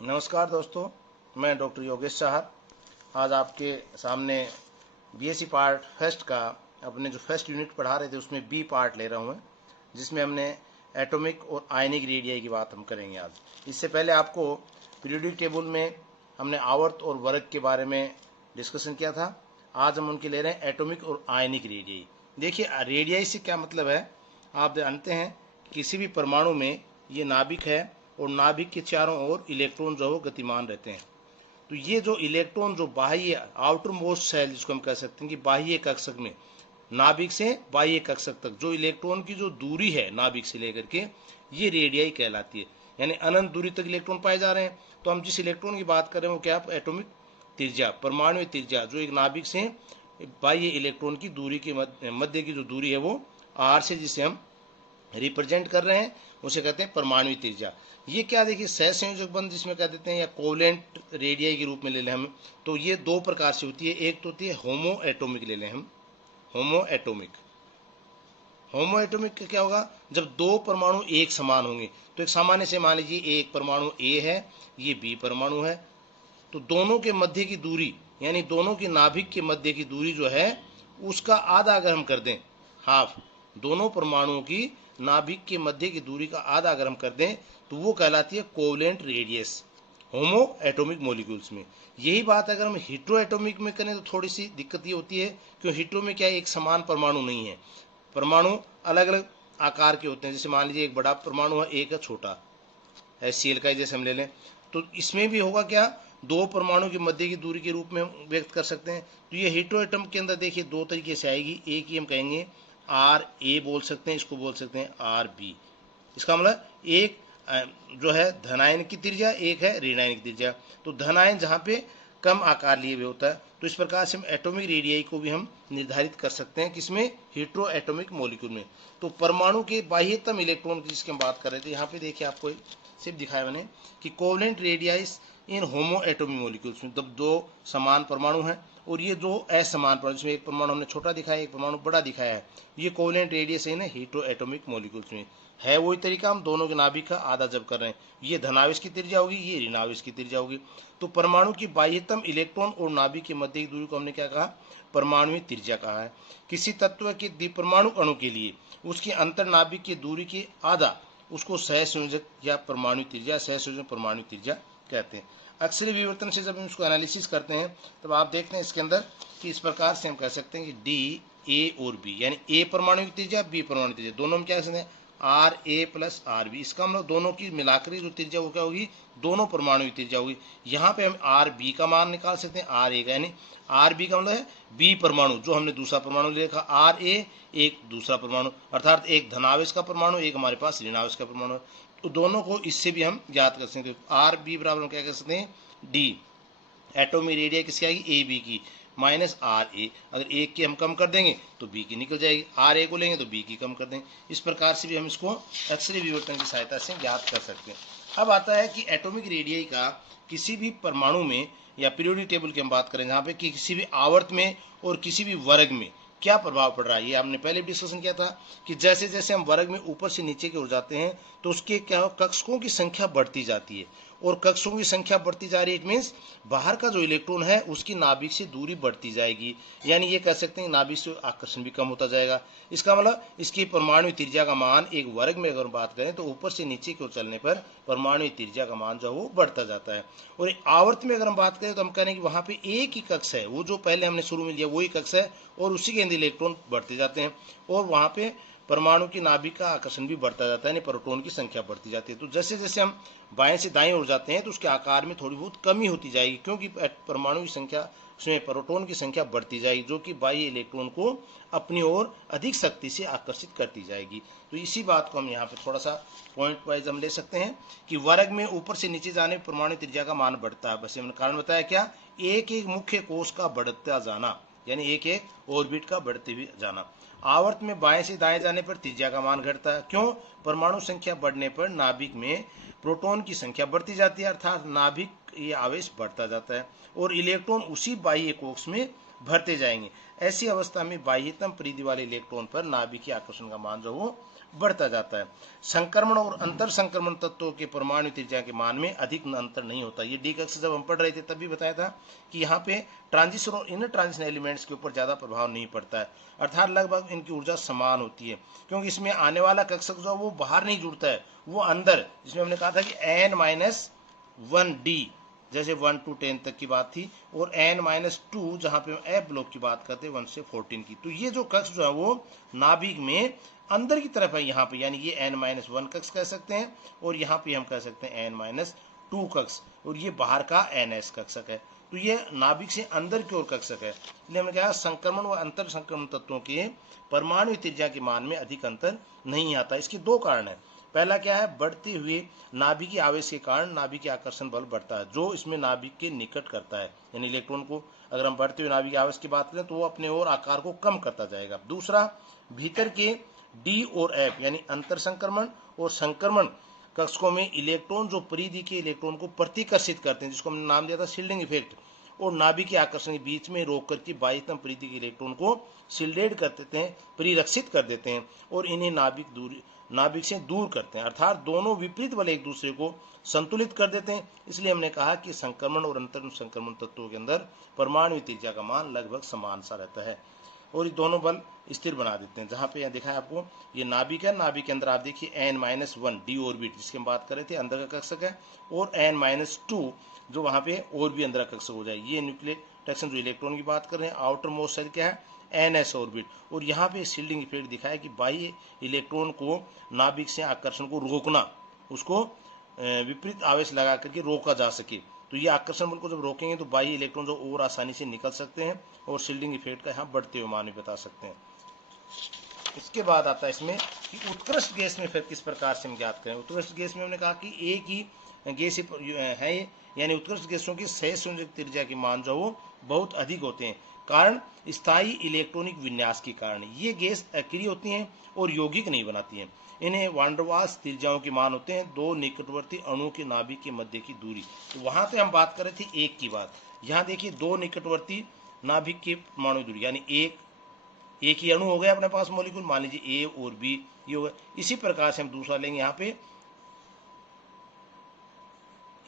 नमस्कार दोस्तों, मैं डॉक्टर योगेश साहब आज आपके सामने बीएससी पार्ट फर्स्ट का अपने जो फर्स्ट यूनिट पढ़ा रहे थे उसमें बी पार्ट ले रहा हूँ, जिसमें हमने एटॉमिक और आयनिक रेडियाई की बात हम करेंगे आज। इससे पहले आपको पीरियोडिक टेबल में हमने आवर्त और वर्ग के बारे में डिस्कशन किया था। आज हम उनके ले रहे हैं एटॉमिक और आयनिक रेडियाई। देखिए, रेडियाई से क्या मतलब है, आप जानते हैं किसी भी परमाणु में ये नाभिक है और नाभिक के चारों ओर इलेक्ट्रॉन जो है वो गतिमान रहते हैं। तो ये जो इलेक्ट्रॉन जो बाह्य आउटर मोस्ट सेल जिसको हम कह सकते हैं कि बाह्य कक्षक में नाभिक से बाह्य कक्षक तक जो इलेक्ट्रॉन की जो दूरी है नाभिक से लेकर के, ये रेडियाई कहलाती है। यानी अनंत दूरी तक इलेक्ट्रॉन पाए जा रहे हैं। तो हम जिस इलेक्ट्रॉन की बात कर रहे हैं वो क्या, एटॉमिक त्रिज्या, परमाणु त्रिज्या, जो एक नाभिक से बाह्य इलेक्ट्रॉन की दूरी के मध्य की जो दूरी है वो आर से जिसे हम रिप्रेजेंट कर रहे हैं उसे कहते हैं परमाणु त्रिज्या। ये क्या, देखिए, सहसंयोजक बंध जिसमें कह देते हैं या कोवलेंट रेडियाई के रूप में ले लें हम, तो ये दो प्रकार से होती है। एक तो होती है होमो एटोमिक, ले लें हम होमो एटोमिक। होमो एटोमिक का क्या होगा, जब दो परमाणु एक समान होंगे। तो एक सामान्य से मान लीजिए एक परमाणु ए है, ये बी परमाणु है, तो दोनों के मध्य की दूरी यानी दोनों की नाभिक के मध्य की दूरी जो है उसका आधा अगर हम कर दें, हाफ, दोनों परमाणुओं की नाभिक के मध्य की दूरी का आधा अगर हम कर दें तो वो कहलाती है कोवलेंट रेडियस होमो एटोमिक मॉलिक्यूल्स में। यही बात अगर हम हीट्रो एटोमिक में करें तो थोड़ी सी दिक्कत ये होती है, क्योंकि हीट्रो में क्या एक समान परमाणु नहीं है, परमाणु अलग अलग आकार के होते हैं। जैसे मान लीजिए एक बड़ा परमाणु है, एक है छोटा, HCl का जैसे हम ले लें, तो इसमें भी होगा क्या, दो परमाणु के मध्य की दूरी के रूप में हम व्यक्त कर सकते हैं। तो ये हीट्रो एटम के अंदर देखिए दो तरीके से आएगी। एक ही हम कहेंगे RA बोल सकते हैं, इसको बोल सकते हैं RB। इसका मतलब एक जो है धनायन की त्रिज्या, एक है ऋणायन की त्रिज्या। तो धनायन जहाँ पे कम आकार लिए हुए होता है, तो इस प्रकार से हम एटॉमिक रेडियाई को भी हम निर्धारित कर सकते हैं, किसमें, हीट्रो एटॉमिक मॉलिक्यूल में। तो परमाणु के बाह्यतम इलेक्ट्रॉन की जिसकी हम बात कर रहे थे, यहाँ पे देखिए आपको सिर्फ दिखाया मैंने कि कोवलेंट रेडियाइस इन होमो एटॉमिक मॉलिक्यूल्स में, जब दो समान परमाणु हैं और ये दो असमान परमाणु, जिसमें एक परमाणु हमने छोटा दिखाया, एक परमाणु बड़ा दिखाया है, ये कोवलेंट रेडियस है ना हीट्रो एटॉमिक मॉलिक्यूल्स में है। वही तरीका हम दोनों के नाभिक का आधा जब कर रहे हैं, ये धनावेश की त्रिज्या होगी, ये ऋणावेश की त्रिज्या होगी। तो परमाणु की बाह्यतम इलेक्ट्रॉन और नाभिक के मध्य की दूरी को हमने क्या कहा, परमाणु त्रिज्या कहा है। किसी तत्व के द्विपरमाणु अणु के लिए उसकी अंतर नाभिक की दूरी के आधा उसको सहसंयोजक या परमाणु त्रिज्या, सहसंयोजक परमाणु त्रिज्या कहते हैं। अक्सरी विवर्तन से जब हम इसको एनालिसिस करते हैं तब आप देखते हैं इसके अंदर कि इस प्रकार से हम कह सकते हैं कि डी, ए और बी, यानी ए परमाणु की त्रिज्या, बी परमाणु त्रिज्या, दोनों में क्या कह सकते हैं RA प्लस RB। इसका मतलब दोनों की मिलाकर जो त्रिज्या वो क्या होगी, दोनों परमाणु की त्रिज्या होगी। यहाँ पे हम RB का मान निकाल सकते हैं, RA का, यानी RB का मतलब है बी परमाणु, जो हमने दूसरा परमाणु ले रखा, RA एक दूसरा परमाणु, अर्थात एक धनावेश का परमाणु, एक हमारे पास ऋणावेश का परमाणु है। तो दोनों को इससे भी हम ज्ञात कर सकते हैं। RB बराबर हम क्या कर सकते हैं, D, एटॉमिक रेडियस किसकी आएगी, AB की, माइनस RA। अगर एक की हम कम कर देंगे तो बी की निकल जाएगी, RA को लेंगे तो बी की कम कर देंगे। इस प्रकार से भी हम इसको एक्सरे विवर्तन की सहायता से ज्ञात कर सकते हैं। अब आता है कि एटॉमिक रेडियस का किसी भी परमाणु में या पीरियोडिक टेबल की हम बात करें जहाँ पे कि किसी भी आवर्त में और किसी भी वर्ग में क्या प्रभाव पड़ रहा है। ये हमने पहले भी डिस्कशन किया था कि जैसे जैसे हम वर्ग में ऊपर से नीचे की ओर जाते हैं तो उसके क्या कक्षकों की संख्या बढ़ती जाती है, और कक्षकों की संख्या बढ़ती जा रही है, इट मीन्स बाहर का जो इलेक्ट्रॉन है उसकी नाभिक से दूरी बढ़ती जाएगी। यानी ये कह सकते हैं नाभिक से आकर्षण भी कम होता जाएगा। इसका मतलब इसकी परमाणु त्रिज्या का मान एक वर्ग में अगर बात करें तो ऊपर से नीचे की ओर चलने पर परमाणु त्रिज्या का मान जो है वो बढ़ता जाता है। और आवर्त में अगर हम बात करें तो हम कह रहे हैं कि वहाँ पे एक ही कक्ष है, वो जो पहले हमने शुरू में लिया वही कक्ष है, और उसी के अंदर इलेक्ट्रॉन बढ़ते जाते हैं, और वहाँ पे परमाणु की नाभिक का आकर्षण भी बढ़ता जाता है, यानी प्रोटॉन की संख्या बढ़ती जाती है। तो जैसे जैसे हम बाएं से दाएं ओर जाते हैं तो उसके आकार में थोड़ी बहुत कमी होती जाएगी, क्योंकि परमाणु की संख्या, उसमें प्रोटॉन की संख्या बढ़ती जाएगी, जो कि बाह्य इलेक्ट्रॉन को अपनी ओर अधिक शक्ति से आकर्षित करती जाएगी। तो इसी बात को हम यहाँ पे थोड़ा सा पॉइंट वाइज हम ले सकते हैं कि वर्ग में ऊपर से नीचे जाने पर परमाणु त्रिज्या का मान बढ़ता है। बस हमने कारण बताया क्या, एक एक मुख्य कोश का बढ़ता जाना, यानी एक एक ऑर्बिट का बढ़ते हुए जाना। आवर्त में बाएं से दाएं जाने पर त्रिज्या का मान घटता है। क्यों, परमाणु संख्या बढ़ने पर नाभिक में प्रोटॉन की संख्या बढ़ती जाती है, अर्थात नाभिक ये आवेश बढ़ता जाता है, और इलेक्ट्रॉन उसी बाह्य कोश में भरते जाएंगे। ऐसी अवस्था में बाह्यतम परिधि वाले इलेक्ट्रॉन पर नाभिक के आकर्षण का मान जो वो बढ़ता जाता है। संक्रमण और अंतर संक्रमण तत्वों के परमाणु त्रिज्या के मान में अधिक अंतर नहीं होता। ये डी कक्षा जब हम पढ़ रहे थे तब भी बताया था कि यहाँ पे ट्रांजिशन और इनर ट्रांजिशन एलिमेंट्स के ऊपर ज़्यादा प्रभाव नहीं पड़ता है, अर्थात लगभग इनकी ऊर्जा समान होती है, क्योंकि इसमें आने वाला कक्षक जो वो बाहर नहीं जुड़ता है, वो अंदर, जिसमें हमने कहा था कि n-1d जैसे 1 to 10 तक की बात थी, और n-2 जहाँ पे एफ ब्लॉक की बात करते हैं 1 से 14 की। तो ये जो कक्ष जो है वो नाभिक में अंदर की तरफ है यहाँ पे, यानी ये n-1 कक्ष कह सकते हैं, और यहाँ पे हम कह सकते हैं n-2 कक्ष, और ये बाहर का ns कक्षक है। तो ये नाभिक से अंदर की ओर कक्षक है। इसलिए हमने कहा संक्रमण व अंतर संक्रमण तत्वों के परमाणु त्रिज्या के मान में अधिक अंतर नहीं आता। इसके दो कारण है। पहला क्या है, बढ़ते हुए नाभिकीय आवेश के कारण नाभिकीय आकर्षण बल बढ़ता है, जो इसमें नाभिक के निकट करता है, यानी इलेक्ट्रॉन को अगर हम बढ़ते हुए नाभिकीय आवेश की बात करें तो वो अपने और आकार को कम करता जाएगा। दूसरा, भीतर के डी और एफ यानी अंतर संक्रमण और संक्रमण कक्षकों में इलेक्ट्रॉन जो परिधि के इलेक्ट्रॉन को प्रतिकर्षित करते हैं, जिसको हमने नाम दिया था शील्डिंग इफेक्ट, और नाभिकीय आकर्षण के बीच में रोक करके बाह्यतम परिधि के इलेक्ट्रॉन को शिल्डेड कर देते हैं, परिरक्षित कर देते हैं, और इन्हें नाभिक से दूर करते हैं, अर्थात दोनों विपरीत बल एक दूसरे को संतुलित कर देते हैं। इसलिए हमने कहा कि संक्रमण और अंतर संक्रमण तत्वों के अंदर परमाणु त्रिज्या का मान लगभग समान सा रहता है, और ये दोनों बल स्थिर बना देते हैं। जहाँ पे यहाँ देखा है आपको, ये नाभिक है, नाभिक के अंदर आप देखिए n-1 डी ऑर्बिट जिसके हम बात कर रहे थे अंदर का कक्षक है, और n-2 जो वहाँ पे और भी अंदर का कक्षक हो जाए। ये न्यूक्लियोटाइडेशन जो इलेक्ट्रॉन की बात कर रहे हैं, आउटर मोस्ट शेल क्या है, ns ऑर्बिट, और यहाँ पे शील्डिंग इफेक्ट दिखाया कि बाह्य इलेक्ट्रॉन को नाभिक से आकर्षण को रोकना, उसको विपरीत आवेश लगा करके रोका जा सके। तो ये आकर्षण बल को जब रोकेंगे तो बाह्य इलेक्ट्रॉन जो और आसानी से निकल सकते हैं, और शील्डिंग इफेक्ट का यहाँ बढ़ते हुए मान भी बता सकते हैं। इसके बाद आता है इसमें कि उत्कृष्ट गैस में फिर किस प्रकार से हम ज्ञात करें। उत्कृष्ट गैस में हमने कहा कि एक ही गैस है, यानी उत्कृष्ट गैसों की सह संयोजक त्रिज्या के मान जो वो बहुत अधिक होते हैं, कारण स्थायी इलेक्ट्रॉनिक विन्यास के कारण। ये गैस अक्रिय होती हैं और यौगिक नहीं बनाती हैं। इन्हें वान डेर वाल्स त्रिज्याओं के मान होते हैं दो निकटवर्ती अणुओं के नाभिक के मध्य की दूरी। तो वहां पे हम बात कर रहे थे एक की बात, यहाँ देखिए दो निकटवर्ती नाभिक के परमाणु दूरी, यानी एक ही अणु हो गया अपने पास मॉलिक्यूल, मान लीजिए ए और बी, ये हो गया। इसी प्रकार से हम दूसरा लेंगे, यहाँ पे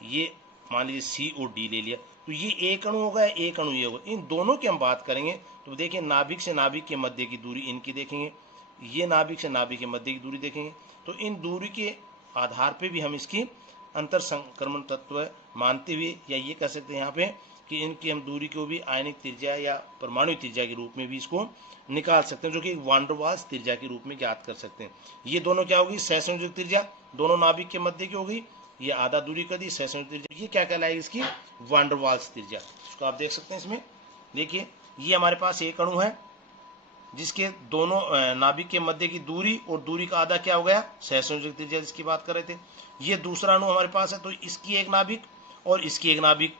ये मान लीजिए सी और डी ले लिया, तो ये एक अणु होगा, एक अणु ये होगा। इन दोनों की हम बात करेंगे तो देखिए नाभिक से नाभिक के मध्य की दूरी इनकी देखेंगे, ये नाभिक से नाभिक के मध्य की दूरी देखेंगे। तो इन दूरी के आधार पे भी हम इसकी अंतर संक्रमण तत्व मानते हुए, या ये कह सकते हैं यहाँ पे कि इनकी हम दूरी को भी आयनिक त्रिज्या या परमाणु त्रिज्या के रूप में भी इसको निकाल सकते हैं, जो कि वान डेर वाल्स त्रिज्या के रूप में ज्ञात कर सकते हैं। ये दोनों क्या होगी, सहसंयोजक त्रिज्या दोनों नाभिक के मध्य की होगी, ये आधा दूरी कर दी सहसंयोजक त्रिज्या, ये क्या कहलाएगी इसकी वान डेर वाल्स त्रिज्या। इसको आप देख सकते हैं इसमें, देखिए ये हमारे पास एक अणु है जिसके दोनों नाभिक के मध्य की दूरी और दूरी का आधा क्या हो गया, सहसंयोजक त्रिज्या जिसकी बात कर रहे थे। ये दूसरा अणु हमारे पास है, तो इसकी एक नाभिक और इसकी एक नाभिक,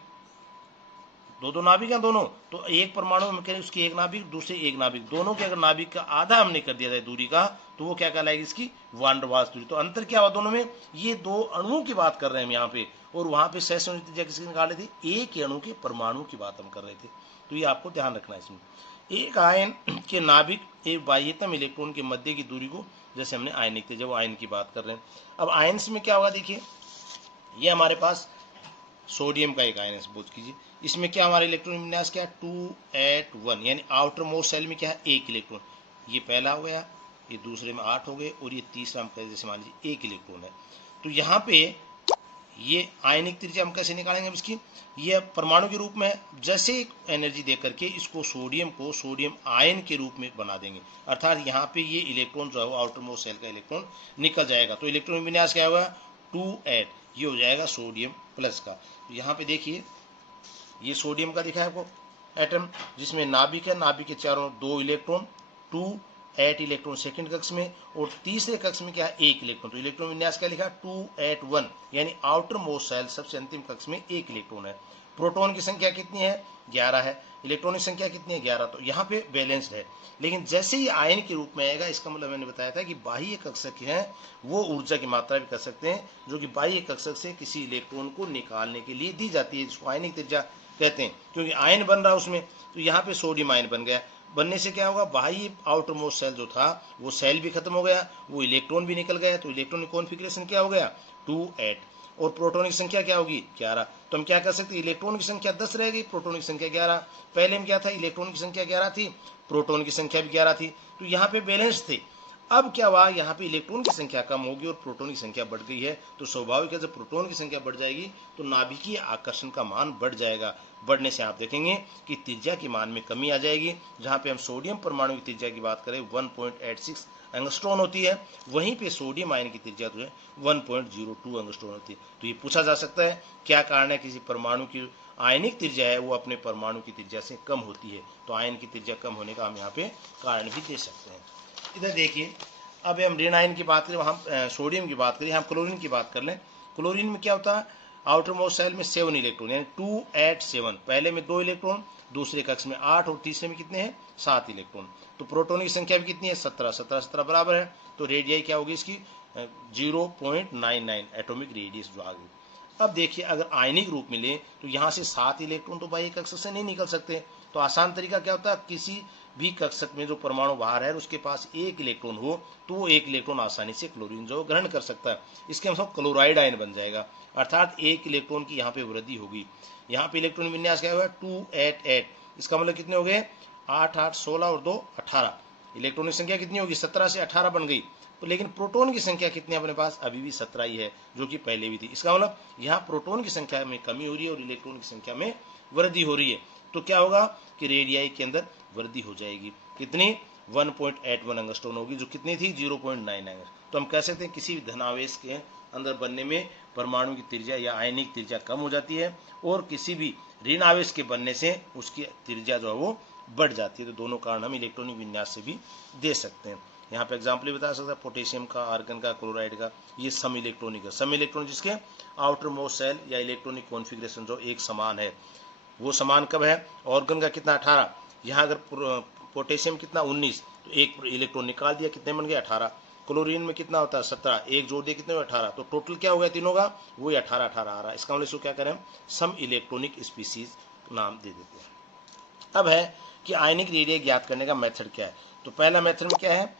दो नाभिक हैं दोनों, तो एक परमाणु में करें उसकी एक नाभिक, दूसरे एक नाभिक, दोनों के अगर नाभिक का आधा हमने कर दिया जाए दूरी का, तो वो क्या कहलाएगी इसकी वान डेर वाल्स दूरी। तो अंतर क्या हुआ दोनों में, ये दो अणुओं की बात कर रहे हैं हम यहाँ पे, और वहां पे सहसंयोजक त्रिज्या किसकी निकाल रहे थे, एक ही अणु के परमाणु की बात हम कर रहे थे। तो ये आपको ध्यान रखना है इसमें। एक आयन के नाभिक एक बाह्यतम इलेक्ट्रॉन के मध्य की दूरी को, जैसे हमने आयनिक त्रिज्या, वो आयन की बात कर रहे हैं। अब आयन्स में क्या होगा, देखिए ये हमारे पास सोडियम का एक आयन है, सपोज कीजिए, इसमें क्या हमारा इलेक्ट्रॉन विन्यास क्या है 281, यानी आउटर मोस्ट शेल में क्या है एक इलेक्ट्रॉन, ये पहला हो गया, ये दूसरे में 8 हो गए, और ये तीसरा हम कहें जैसे मान लीजिए एक इलेक्ट्रॉन है। तो यहाँ पे ये आयनिक त्रिज्या हम कैसे निकालेंगे इसकी, ये परमाणु के रूप में है, जैसे एक एनर्जी दे करके इसको सोडियम आयन के रूप में बना देंगे, अर्थात यहाँ पे ये इलेक्ट्रॉन जो है वो आउटर मोस्ट शेल का इलेक्ट्रॉन निकल जाएगा। तो इलेक्ट्रॉन विन्यास क्या होगा 2 ये हो जाएगा सोडियम प्लस का। तो यहाँ पे देखिए ये सोडियम का दिखा है आपको एटम, जिसमें नाभिक है, नाभिक के चारों दो इलेक्ट्रॉन 2 8 इलेक्ट्रॉन सेकंड कक्ष में, और तीसरे कक्ष में क्या है 1 इलेक्ट्रॉन। तो इलेक्ट्रॉन विन्यास क्या लिखा 2 at 1, यानी आउटर मोस्ट शेल सबसे अंतिम कक्ष में 1 इलेक्ट्रॉन है। प्रोटॉन की संख्या कितनी है 11 है, इलेक्ट्रॉन की संख्या कितनी है 11, तो यहाँ पे बैलेंस्ड है। लेकिन जैसे ही आयन के रूप में आएगा, इसका मतलब मैंने बताया था कि बाह्य कक्षक है वो ऊर्जा की मात्रा भी कर सकते हैं, जो कि बाह्य कक्षक से किसी इलेक्ट्रॉन को निकालने के लिए दी जाती है, जिसको आयनिक त्रिज्या कहते हैं। क्योंकि आयन बन रहा है उसमें, तो यहाँ पे सोडियम आयन बन गया, बनने से क्या होगा बाह्य आउटर मोस्ट सेल जो था वो सेल भी खत्म हो गया, वो इलेक्ट्रॉन भी निकल गया, तो इलेक्ट्रॉनिक कॉन्फिगरेशन क्या हो गया 2 8, और प्रोटॉन की संख्या क्या होगी 11। तो हम क्या कर सकते हैं, इलेक्ट्रॉन की संख्या 10 रहेगी, प्रोटॉन की संख्या 11। पहले में क्या था, इलेक्ट्रॉन की संख्या 11 थी, प्रोटॉन की संख्या भी 11 थी, तो यहाँ पे बैलेंस थे। अब क्या हुआ, यहाँ पे इलेक्ट्रॉन की संख्या कम होगी और प्रोटॉन की संख्या बढ़ गई है, तो स्वाभाविक है जब प्रोटॉन की संख्या बढ़ जाएगी तो नाभिकीय आकर्षण का मान बढ़ जाएगा। बढ़ने से आप देखेंगे कि त्रिज्या के मान में कमी आ जाएगी। जहाँ पे हम सोडियम परमाणु की त्रिज्या की बात करें 1.86 एंगस्ट्रॉन होती है, वहीं पे सोडियम आयन की त्रिज्या जो है 1.02 एंगस्ट्रॉन होती है। तो ये पूछा जा सकता है क्या कारण है, किसी परमाणु की आयनिक त्रिज्या है वो अपने परमाणु की त्रिज्या से कम होती है, तो आयन की त्रिज्या कम होने का हम यहाँ पे कारण भी दे सकते हैं। इधर देखिए, अब हम ऋण आयन की बात करें, वहाँ सोडियम की बात करें, हम क्लोरीन की बात कर लें। क्लोरीन में क्या होता है, आउटर मोस्ट शेल में 7 इलेक्ट्रॉन, यानी 2 at 7, पहले में 2 इलेक्ट्रॉन, दूसरे कक्ष में 8 और तीसरे में कितने हैं 7 इलेक्ट्रॉन। तो प्रोटॉन की संख्या भी कितनी है 17, 17 17 बराबर है, तो रेडियाई क्या होगी इसकी 0.99 एटॉमिक रेडियस जो आ गई। अब देखिए, अगर आयनिक रूप में लें तो यहाँ से 7 इलेक्ट्रॉन तो बाह्य कक्षक से नहीं निकल सकते, तो आसान तरीका क्या होता है, किसी भी कक्षक में जो परमाणु बाहर है उसके पास 1 इलेक्ट्रॉन हो, तो वो 1 इलेक्ट्रॉन आसानी से क्लोरीन जो ग्रहण कर सकता है, इसके हम सब क्लोराइड आयन बन जाएगा, अर्थात 1 इलेक्ट्रॉन की यहाँ पे वृद्धि होगी। यहाँ पे इलेक्ट्रॉन विन्यास क्या हुआ 2 at 8, इसका मतलब कितने हो गए 8 8 16 और 2 18, इलेक्ट्रॉन की संख्या कितनी होगी 17 से 18 बन गई। तो लेकिन प्रोटॉन की संख्या कितनी है अपने पास, अभी भी 17 ही है, जो कि पहले भी थी। इसका मतलब यहाँ प्रोटॉन की संख्या में कमी हो रही है और इलेक्ट्रॉन की संख्या में वृद्धि हो रही है, तो क्या होगा कि रेडियाई के अंदर वृद्धि हो जाएगी, कितनी 1.81 एंगस्ट्रॉन होगी, जो कितनी थी 0.99। तो हम कह सकते हैं किसी भी धनावेश के अंदर बनने में परमाणु की त्रिज्या या आयनिक त्रिज्या कम हो जाती है, और किसी भी ऋण आवेश के बनने से उसकी त्रिज्या जो है वो बढ़ जाती है। तो दोनों कारण हम इलेक्ट्रॉनिक विन्यास से भी दे सकते हैं। यहाँ पे एग्जाम्पल भी बता सकता है, पोटेशियम का, आर्गन का, क्लोराइड का, ये सम इलेक्ट्रॉनिक है। सम इलेक्ट्रॉन जिसके आउटर मोस्ट शेल या इलेक्ट्रॉनिक कॉन्फिगरेशन जो एक समान है, वो समान कब है, ऑर्गन का कितना 18, यहाँ अगर पोटेशियम कितना 19, तो एक इलेक्ट्रॉन निकाल दिया, कितने बन गए 18। क्लोरीन में कितना होता है 17, एक जोड़ दिया कितने 18, तो टोटल क्या हो गया तीनों का, वही 18 18 आ रहा है। इसका मतलब इसको क्या करें, सम इलेक्ट्रॉनिक स्पीसीज नाम दे देते हैं। अब है कि आयनिक रेडियस ज्ञात करने का मेथड क्या है। तो पहला मेथड में क्या है,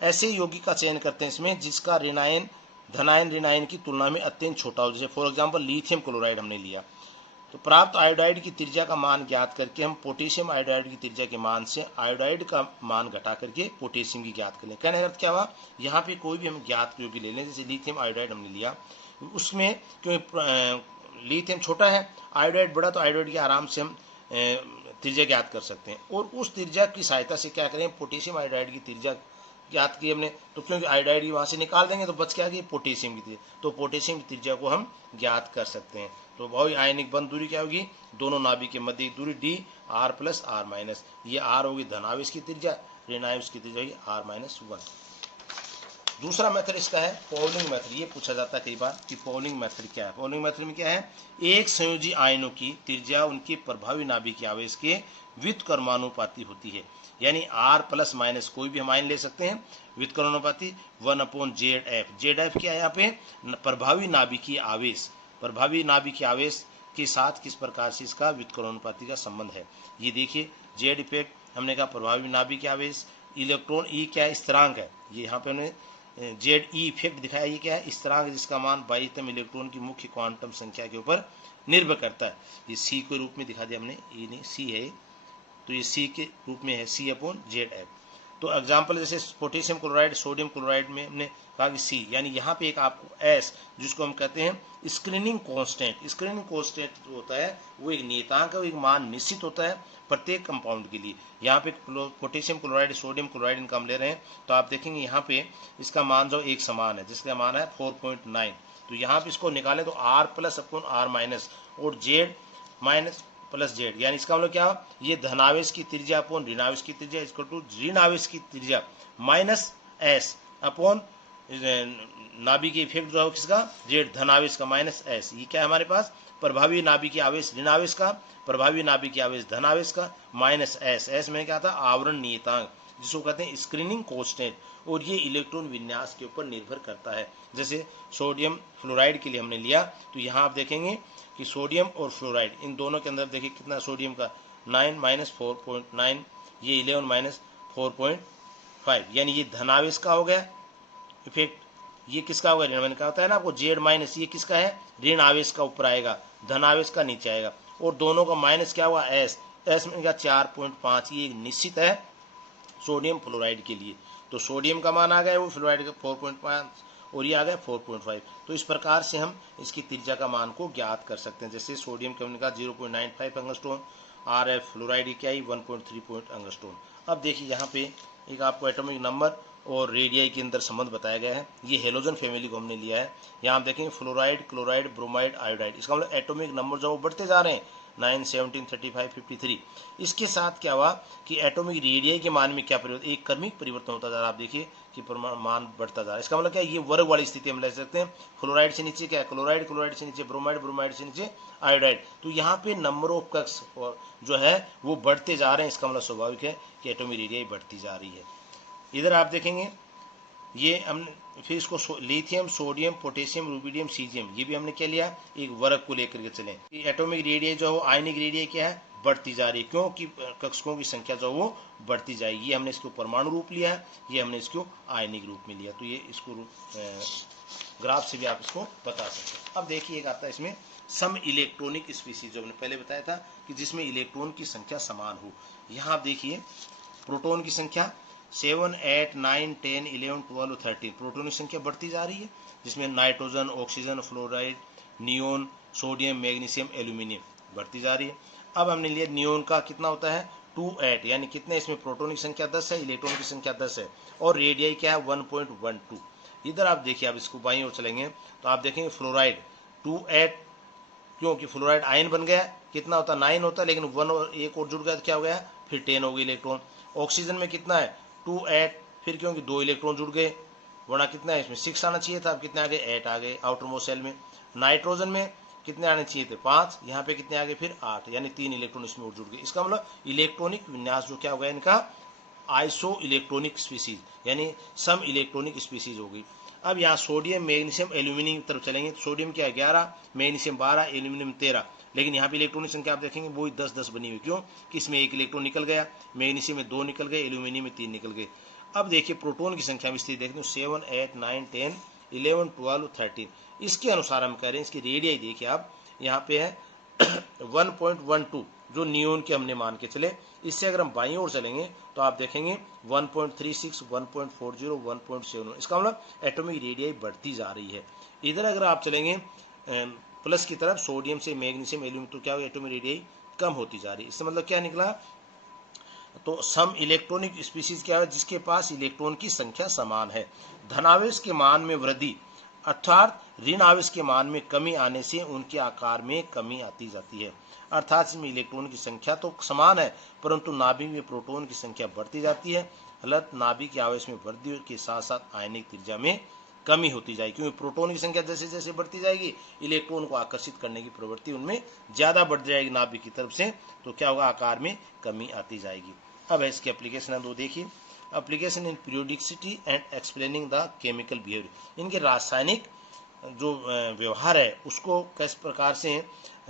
ऐसे यौगिक का चयन करते हैं इसमें जिसका ऋणायन धनायन ऋणायन की तुलना में अत्यंत छोटा हो। जैसे फॉर एग्जांपल लिथियम क्लोराइड हमने लिया, तो प्राप्त आयोडाइड की त्रिज्या का मान ज्ञात करके हम पोटेशियम आयोडाइड की त्रिज्या के मान से आयोडाइड का मान घटा करके पोटेशियम की ज्ञात कर लें। कहने का अर्थ क्या हुआ, यहाँ पे कोई भी हम ज्ञात यौगिक ले लें, जैसे लिथियम आयोडाइड हमने लिया, उसमें क्योंकि लिथियम छोटा है, आयोडाइड बड़ा, तो आयोडाइड की आराम से हम त्रिज्या ज्ञात कर सकते हैं, और उस त्रिज्या की सहायता से क्या करें, पोटेशियम आयोडाइड की त्रिज्या ज्ञात की हमने, तो क्योंकि आयोडाइड की वहाँ से निकाल देंगे तो बच क्या गई पोटेशियम की त्रिज्या, तो पोटेशियम की त्रिज्या को हम ज्ञात कर सकते हैं। तो भाई आयनिक बंध दूरी क्या होगी, दोनों नाभिक के मध्य की दूरी D R plus R minus, ये आर होगी धनावेश की त्रिज्या, ऋणावेश की त्रिज्या होगी आर माइनस 1। दूसरा मेथड इसका है पॉलिंग मेथड। ये पूछा जाता है कई बार कि पॉलिंग मेथड क्या है। पॉलिंग मेथड में क्या है, एक संयोजी आयनों की त्रिज्या उनके प्रभावी नाभिकीय आवेश के व्युत्क्रमानुपाती होती है, यानी आर प्लस माइनस कोई भी हम आयन ले सकते हैं, व्युत्क्रमानुपाती 1/ZF। ZF क्या है यहाँ पे, प्रभावी नाभिकीय आवेश, प्रभावी नाभिकीय आवेश के साथ किस प्रकार से इसका व्युत्क्रमानुपाती का संबंध है। ये देखिए जेड इफेक्ट हमने कहा प्रभावी नाभिकीय आवेश, इलेक्ट्रॉन ई क्या है स्थिरांक है, ये यहाँ पे हमने जेड ई इफेक्ट दिखाया, ये क्या है स्थिरांक, जिसका मान बाह्यतम इलेक्ट्रॉन की मुख्य क्वांटम संख्या के ऊपर निर्भर करता है। ये सी के रूप में दिखा दिया हमने, ये नहीं सी है, तो ये सी के रूप में है C/ZF। तो एग्जाम्पल जैसे पोटेशियम क्लोराइड, सोडियम क्लोराइड में हमने कहा कि सी, यानी यहाँ पे एक आपको एस, जिसको हम कहते हैं स्क्रीनिंग कांस्टेंट। स्क्रीनिंग कांस्टेंट जो होता है वो एक नियतांक है, एक मान निश्चित होता है प्रत्येक कंपाउंड के लिए। यहाँ पे पोटेशियम क्लोराइड, सोडियम क्लोराइड इनका हम ले रहे हैं, तो आप देखेंगे यहाँ पे इसका मान जो एक समान है, जिसका मान है 4.9। तो यहाँ पे इसको निकालें तो R plus upon R minus और जेड माइनस प्लस जेड, यानी इसका मतलब क्या हो, ये धनावेश की त्रिज्या अपॉन ऋणावेश की त्रिज्या इक्वल टू ऋणावेश की त्रिज्या माइनस एस अपॉन नाभि के इफेक्ट जो है किसका, जेड धनावेश का माइनस एस। ये क्या है हमारे पास, प्रभावी नाभि की आवेश ऋणावेश का, प्रभावी नाभि की आवेश धनावेश का माइनस एस। एस में क्या था, आवरण नियतांक, जिसको कहते हैं स्क्रीनिंग कांस्टेंट, और ये इलेक्ट्रॉन विन्यास के ऊपर निर्भर करता है। जैसे सोडियम फ्लोराइड के लिए हमने लिया, तो यहाँ आप देखेंगे कि सोडियम और फ्लोराइड इन दोनों के अंदर देखिए कितना, सोडियम का 9 माइनस 4.9, ये 11 माइनस 4.5, यानी ये धनावेश का हो गया इफेक्ट, ये किसका होगा, ऋण, मैंने कहा होता है ना आपको, जेड माइनस, ये किसका है, ऋण आवेश का ऊपर आएगा, धनावेश का नीचे आएगा, और दोनों का माइनस क्या हुआ, एस। एस में क्या 4.5, ये निश्चित है सोडियम फ्लोराइड के लिए। तो सोडियम का मान आ गया वो फ्लोराइड का 4.5 और ये आ गया 4.5। तो इस प्रकार से हम इसकी त्रिज्या का मान को ज्ञात कर सकते हैं। जैसे सोडियम के हमने कहा 0.95 एंगस्ट्रॉन, आर एफ फ्लोराइड की आई 1.3 एंगस्ट्रॉन। अब देखिए यहाँ पे एक आपको एटॉमिक नंबर और रेडियाई के अंदर संबंध बताया गया है। ये हेलोजन फैमिली को हमने लिया है। यहाँ आप देखेंगे फ्लोराइड, क्लोराइड, ब्रोमाइड, आयोडाइड, इसका मतलब एटॉमिक नंबर जो बढ़ते जा रहे हैं 9, 17, 35, 53। इसके साथ क्या हुआ कि एटॉमिक रेडियाई के मान में क्या परिवर्तन, एक क्रमिक परिवर्तन होता जा रहा है। आप देखिए कि मान बढ़ता जा रहा है। इसका मतलब क्या, ये वर्ग वाली स्थिति हम ले सकते हैं। फ्लोराइड से नीचे क्या है, क्लोराइड, क्लोराइड से नीचे ब्रोमाइड, ब्रोमाइड से नीचे आयोडाइड। तो यहाँ पे नंबर ऑफ कक्ष जो है वो बढ़ते जा रहे हैं। इसका मतलब स्वाभाविक है कि एटॉमिक रेडियाई बढ़ती जा रही है। इधर आप देखेंगे ये हमने फिर इसको lithium, sodium, potassium, rubidium, caesium, ये भी हमने क्या लिया, एक वर्ग को लेकर के चले। एटॉमिक रेडियाई जो है आयनिक रेडियाई क्या है, बढ़ती जा रही है, क्योंकि कक्षकों की संख्या जो वो बढ़ती जाएगी। ये हमने इसको परमाणु रूप लिया है, ये हमने इसको आयनिक रूप में लिया। तो ये इसको ग्राफ से भी आप इसको बता सकते हैं। अब देखिए एक आता है इसमें सम इलेक्ट्रॉनिक स्पीसीज, जो हमने पहले बताया था कि जिसमें इलेक्ट्रॉन की संख्या समान हो। यहाँ आप देखिए प्रोटॉन की संख्या 7, 8, 9, 10, 11, 12, 13 प्रोटॉन की संख्या बढ़ती जा रही है, जिसमें nitrogen, oxygen, fluoride, neon, sodium, magnesium, aluminium बढ़ती जा रही है। अब हमने लिया नियोन का कितना होता है 2, 8, यानी कितने, इसमें प्रोटॉन की संख्या 10 है, इलेक्ट्रॉन की संख्या 10 है, और रेडियाई क्या है 1.12। इधर आप देखिए, आप इसको बाईं ओर चलेंगे तो आप देखेंगे फ्लोराइड 2, 8, क्योंकि फ्लोराइड आयन बन गया, कितना होता है 9 होता है, लेकिन 1 और 1 और जुड़ गया तो क्या हो गया, फिर 10 हो गई इलेक्ट्रॉन। ऑक्सीजन में कितना है 2, 8, फिर क्योंकि 2 इलेक्ट्रॉन जुड़ गए, वरना कितना है इसमें 6 आना चाहिए था, अब कितने आ गए 8 आ गए आउटर मोस्ट शेल में। नाइट्रोजन में कितने आने चाहिए थे 5, यहाँ पे कितने आ गए फिर 8, यानी 3 इलेक्ट्रॉन इसमें और जुड़ गए। इसका मतलब इलेक्ट्रॉनिक विन्यास जो क्या हो गया इनका, आइसो इलेक्ट्रॉनिक स्पीसीज, यानी सम इलेक्ट्रॉनिक स्पीसीज हो गई। अब यहाँ सोडियम, मैग्नीशियम, एल्यूमिनियम की तरफ चलेंगे तो सोडियम क्या है 11, मैग्नीशियम 12, एल्यूमिनियम 13, लेकिन यहाँ पे इलेक्ट्रॉनिक संख्या आप देखेंगे वही 10-10 बनी हुई। क्यों कि इसमें 1 इलेक्ट्रॉन निकल गया, मैग्नीशियम में 2 निकल गए, एल्यूमिनियम में 3 निकल गए। अब देखिए प्रोटॉन की संख्या में स्थिति देखते हैं 7, 8, 9, 10, 11, 12, 13। इसके अनुसार हम कह रहे हैं इसकी रेडियाई देखिए आप, यहाँ पे है 1.12 जो नियोन के हमने मान के चले। इससे अगर हम बाईं ओर चलेंगे तो आप देखेंगे 1.36, 1.40, 1.7। इसका मतलब एटॉमिक रेडियाई बढ़ती जा रही है। इधर अगर आप चलेंगे प्लस की तरफ, सोडियम से मैग्नीशियम, एल्यूमिनियम, तो क्या एटॉमिक रेडियाई कम होती जा रही है। इससे मतलब क्या निकला, तो सम इलेक्ट्रॉनिक स्पीसीज क्या है, जिसके पास इलेक्ट्रॉन की संख्या समान है। धनावेश के मान में वृद्धि अर्थात ऋण आवेश के मान में कमी आने से उनके आकार में कमी आती जाती है। अर्थात इसमें इलेक्ट्रॉन की संख्या तो समान है, परंतु नाभिक में प्रोटॉन की संख्या बढ़ती जाती है। हालांकि नाभिक के आवेश में वृद्धि के साथ साथ आयनिक त्रिज्या में कमी होती जाएगी, क्योंकि प्रोटॉन की संख्या जैसे जैसे बढ़ती जाएगी इलेक्ट्रॉन को आकर्षित करने की प्रवृत्ति उनमें ज्यादा बढ़ जाएगी नाभिक की तरफ से, तो क्या होगा, आकार में कमी आती जाएगी। अब है इसके एप्लीकेशन है, दो देखिए। Application in periodicity and explaining the chemical behaviour, इनके रासायनिक जो व्यवहार है उसको किस प्रकार से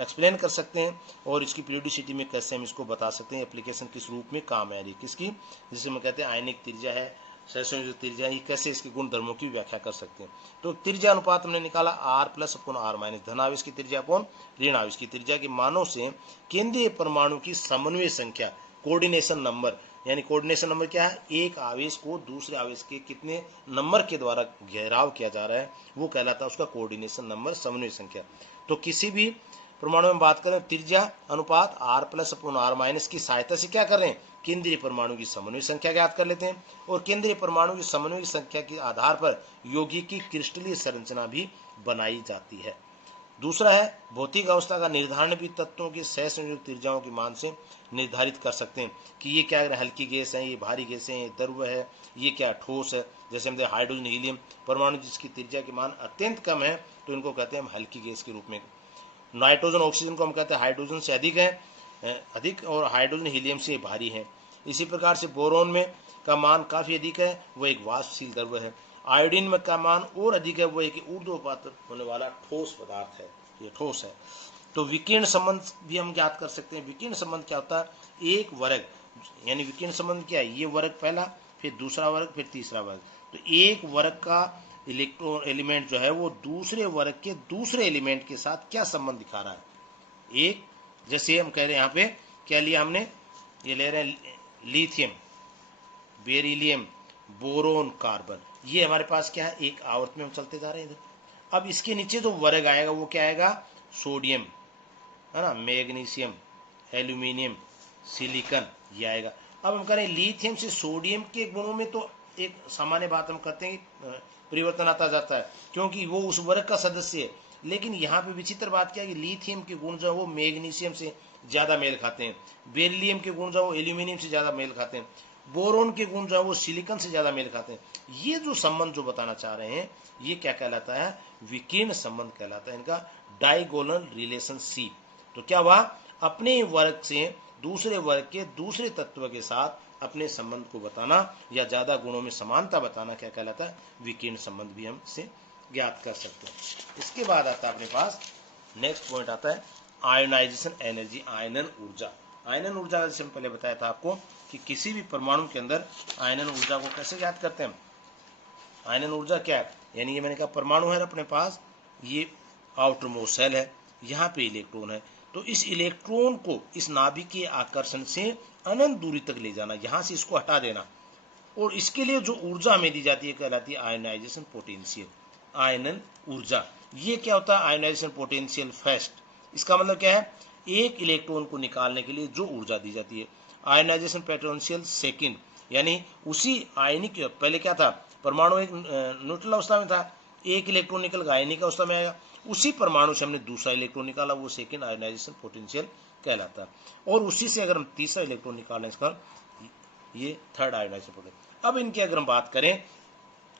एक्सप्लेन कर सकते हैं, और इसकी पीरियोडिसिटी में कैसे हम इसको बता सकते हैं, एप्लीकेशन किस रूप में काम आ रही है किसकी, जिसे हम कहते हैं आयनिक त्रिज्या है, सहसंयोजक त्रिज्या, ये कैसे इसके गुण धर्मों की व्याख्या कर सकते हैं। तो त्रिज्या अनुपात हमने निकाला R+/R-, धनावेश की त्रिज्या अपॉन ऋणावेश की त्रिज्या के मानों से केंद्रीय परमाणु की समन्वय संख्या, कोऑर्डिनेशन नंबर, यानी कोऑर्डिनेशन नंबर क्या है, एक आवेश को दूसरे आवेश के कितने नंबर के द्वारा घेराव किया जा रहा है वो कहलाता है उसका कोऑर्डिनेशन नंबर, समन्वय संख्या। तो किसी भी परमाणु में बात करें त्रिज्या अनुपात R+/R- की सहायता से क्या कर रहे हैं, केंद्रीय परमाणु की समन्वय संख्या ज्ञात कर लेते हैं, और केंद्रीय परमाणु की समन्वय संख्या के आधार पर यौगिक की क्रिस्टलीय संरचना भी बनाई जाती है। दूसरा है भौतिक अवस्था का निर्धारण भी तत्वों की सहसंयोजक त्रिज्याओं के मान से निर्धारित कर सकते हैं कि ये क्या हल्की गैस है, ये भारी गैस है, ये द्रव है, ये क्या ठोस है। जैसे हम हाइड्रोजन, हीलियम परमाणु जिसकी त्रिज्या के मान अत्यंत कम है तो इनको कहते हैं हम हल्की गैस के रूप में। नाइट्रोजन, ऑक्सीजन को हम कहते हैं हाइड्रोजन से अधिक और हाइड्रोजन हीलियम से भारी है। इसी प्रकार से बोरोन में का मान काफ़ी अधिक है, वो एक वाष्पशील द्रव्य है। आयोडीन में का मान और अधिक है, वो एक ऊर्ध्वपात होने वाला ठोस पदार्थ है, ये ठोस है। तो विकिरण संबंध भी हम ज्ञात कर सकते हैं। विकिरण संबंध क्या होता है? एक वर्ग, यानी विकिरण संबंध क्या है? ये वर्ग पहला, फिर दूसरा वर्ग, फिर तीसरा वर्ग। तो एक वर्ग का इलेक्ट्रॉन एलिमेंट जो है वो दूसरे वर्ग के दूसरे एलिमेंट के साथ क्या संबंध दिखा रहा है। एक, जैसे हम कह रहे हैं यहाँ पे क्या लिया हमने, ये ले रहे हैं लिथियम, बेरिलियम, बोरोन, कार्बन। ये हमारे पास क्या है, एक आवर्त में हम चलते जा रहे हैं इधर। अब इसके नीचे जो वर्ग आएगा वो क्या आएगा? सोडियम, है ना, मैग्नीशियम, एल्यूमिनियम, सिलिकॉन, ये आएगा। अब हम करें लिथियम से सोडियम के गुणों में तो एक सामान्य बात हम करते हैं कि परिवर्तन आता जाता है क्योंकि वो उस वर्ग का सदस्य है। लेकिन यहाँ पे विचित्र बात क्या है कि लिथियम के गुण जो है वो मैग्नीशियम से ज़्यादा मेल खाते हैं, बेरिलियम के गुण जो है वो एल्यूमिनियम से ज़्यादा मेल खाते हैं, बोरोन के गुण जो है वो सिलिकॉन से ज़्यादा मेल खाते हैं। ये जो संबंध जो बताना चाह रहे हैं ये क्या कहलाता है? विकिरण संबंध कहलाता है इनका, डाइगोनल रिलेशनशिप। तो क्या हुआ? अपने वर्ग से दूसरे वर्ग के दूसरे तत्व के साथ अपने संबंध को बताना या ज्यादा गुणों में समानता बताना क्या कहलाता है? विकिरण संबंध भी हम इसे ज्ञात कर सकते हैं। इसके बाद आता है अपने पास नेक्स्ट पॉइंट आता है आयोनाइजेशन एनर्जी, आयनन ऊर्जा। आयनन ऊर्जा जैसे हम पहले बताया था आपको कि किसी भी परमाणु के अंदर आयनन ऊर्जा को कैसे ज्ञात करते हैं। आयनन ऊर्जा क्या है? यानी ये मैंने कहा परमाणु है अपने पास, ये आउटर मोस्ट सेल है, यहाँ पे इलेक्ट्रॉन है, तो इस इलेक्ट्रॉन को इस नाभिकीय आकर्षण से अनंत दूरी तक ले जाना, यहाँ से इसको हटा देना, और इसके लिए जो ऊर्जा हमें दी जाती है कहलाती है आयनाइजेशन पोटेंशियल, आयनन ऊर्जा। ये क्या होता है? आयनाइजेशन पोटेंशियल फर्स्ट, इसका मतलब क्या है? एक इलेक्ट्रॉन को निकालने के लिए जो ऊर्जा दी जाती है। आयनाइजेशन पोटेंशियल सेकंड, यानी उसी आयनिक, पहले क्या था, परमाणु एक न्यूट्रल अवस्था में था, एक इलेक्ट्रॉन निकल कर आयनिक अवस्था में आएगा, उसी परमाणु से हमने दूसरा इलेक्ट्रॉन निकाला, वो सेकंड आयनाइजेशन पोटेंशियल कहलाता है। और उसी से अगर हम तीसरा इलेक्ट्रॉन निकालें इसका, ये थर्ड आयनाइजेशन पोटेंशियल। अब इनकी अगर हम बात करें